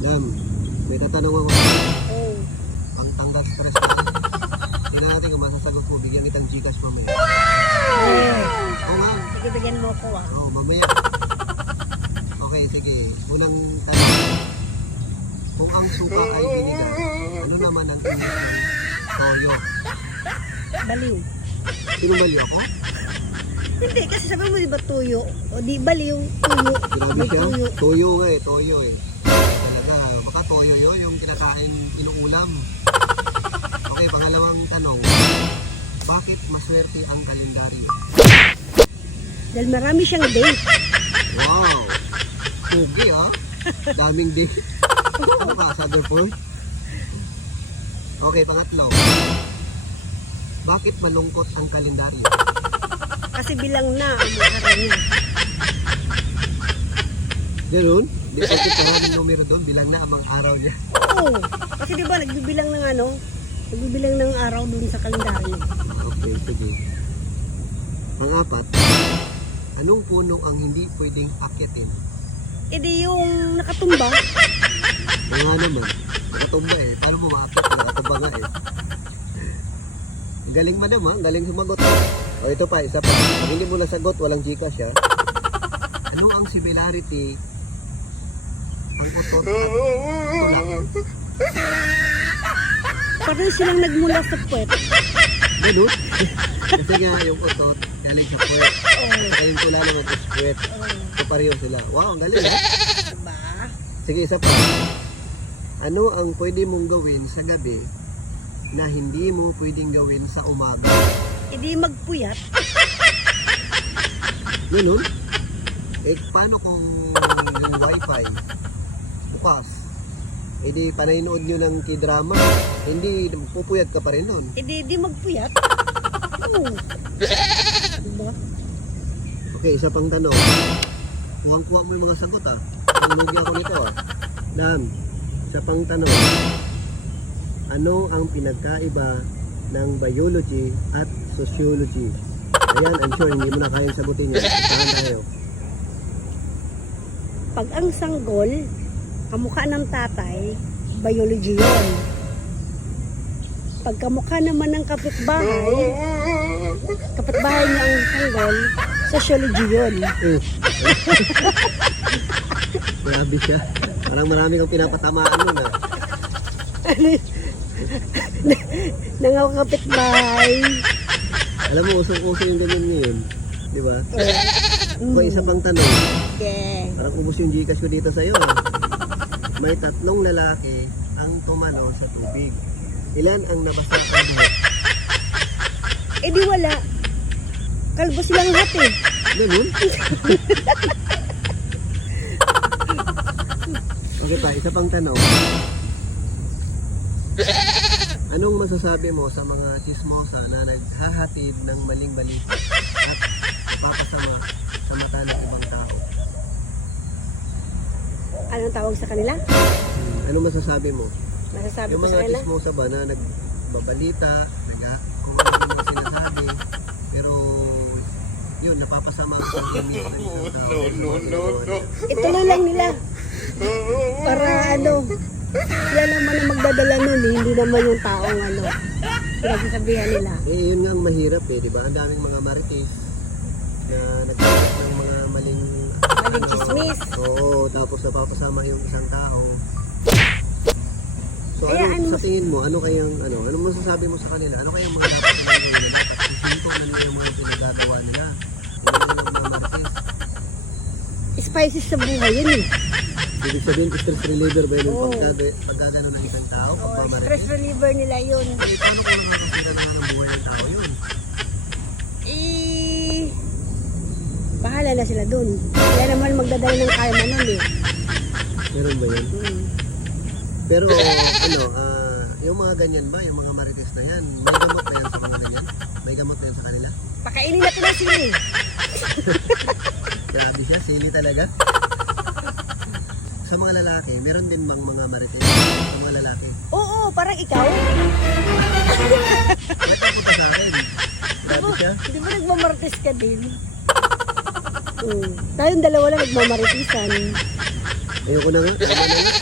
Lam, may tatanong ako. Oh. Ang tanggal stress ko. Tingnan natin kung masasagot ko. Bigyan kitang Gcash mamaya. Oo nga. Sige, bigyan mo ko ah. Oo, mamaya. Okay, sige. Unang tanong. Kung ang suka ay binigang, ano naman ang ng toyo? Baliw. Sinumali ako? Hindi, kasi sabi mo di ba tuyo? O di baliw, tuyo. Grabe May siya. tuyo. Toyo nga eh, toyo eh. Talaga, baka toyo yun, yung kinakain, inuulam. Okay, pangalawang tanong. Bakit maswerte ang kalendaryo? Dahil marami siyang date. Wow! Pugi ah. Daming day. Ano ka, Southern Point? Okay, pangatlo. Bakit malungkot ang kalendaryo? Kasi bilang na ang mga araw niya. Ganun? Di ba ito yung numero doon? Bilang na ang mga araw niya. Oo. Kasi di ba nagbibilang ng ano? Nagbibilang ng araw dun sa kalendaryo. Okay, sige. Pang-apat. Anong puno ang hindi pwedeng akyatin? E di yung nakatumba. Kaya nga naman, nakatumba eh. Paano mo maakyat? Nakatumba nga eh. Galing man naman, galing sumagot. O ito pa, isa pa. Pag hindi mo nasagot, walang Gcash ha. Ano ang similarity ang utot? Parang silang nagmula sa puwet. Ganun? Kasi nga yung utot, galing sa puwet. Saka yung tula naman is puwet. So pareho sila. Wow, ang galing ha. Diba? Sige, isa pa. Ano ang pwede mong gawin sa gabi na hindi mo pwedeng gawin sa umaga? E di magpuyat. Ganun? Eh, paano kung yung wifi bukas? Eh di panaynood nyo ng k-drama, hindi pupuyat ka pa rin nun. E di, di magpuyat. Oo. Diba? Okay, isa pang tanong. Kuwang-kuwang mo yung mga sagot ah. Ang lugi ako nito ah. Dam, isa pang tanong. Ano ang pinagkaiba ng biology at sociology? Ayan, I'm sure hindi mo na kayang sagutin yan. Saan tayo? Pag ang sanggol, kamukha ng tatay, biology yun. Pag kamukha naman ng kapitbahay, kapitbahay niya ang sanggol, sociology yun. Grabe siya. Parang marami kang pinapatamaan nun ah. Nangaw kapitbahay. Alam mo, usong-uso yung ganyan ngayon. Di ba? Mm. Okay, isa pang tanong. Yeah. Parang ubos yung Gcash ko dito sa'yo. ah. May tatlong lalaki ang tumanaw sa tubig. Ilan ang nabasa ang buhok? Eh di wala. Kalbo silang lahat eh. Ganun? okay pa, isa pang tanong. Anong masasabi mo sa mga chismosa na naghahatid ng maling balita at papasama sa mata ng ibang tao? Anong tawag sa kanila? Anong masasabi mo? Nasasabi Yung ko sa mga kanila? chismosa ba na nagbabalita, nag kung ano yung mga sinasabi, pero yun, napapasama sa image ng isang tao. No, no, no, Ituloy lang nila. Para ano, sila naman ang magdadala nun eh, hindi naman yung taong ano. Pinagsasabihan nila. Eh, yun nga ang mahirap eh, di ba? Ang daming mga marites na nagkakas ng mga maling... Maling chismis. Oo, tapos napapasama yung isang tao. So, Kaya ano, ano sa tingin mo, ano kayang, ano, ano masasabi mo sa kanila? Ano kayang mga dapat gawin nila? Dapat isinto na nila yung mga pinagagawa nila. Yung mga mga marites. Spices sa buhay yun eh. Ibig sabihin, stress reliever ba yun yung Oo. pagkag pagkagano ng isang tao? Oh, Pagmamarites? stress reliever nila yun. Eh, paano kung nakakasira na ng buhay ng tao yun? Eh, na sila dun. Kaya naman magdadala ng karma nun eh. Meron ba yun? Hmm. Pero ano, ah, yung mga ganyan ba, yung mga marites na yan, may gamot na yan sa mga ganyan? May gamot na yan sa kanila? Pakainin natin ang sili. Grabe siya, sili talaga. Sa mga lalaki, meron din bang mga marites sa mga lalaki? Oo, parang ikaw. Bakit napunta sa akin? Grabe siya. Di ba nagmamartes ka din? Hmm. Tayong dalawa lang nagmamaritisan. Ayoko na nga. Tama na nga.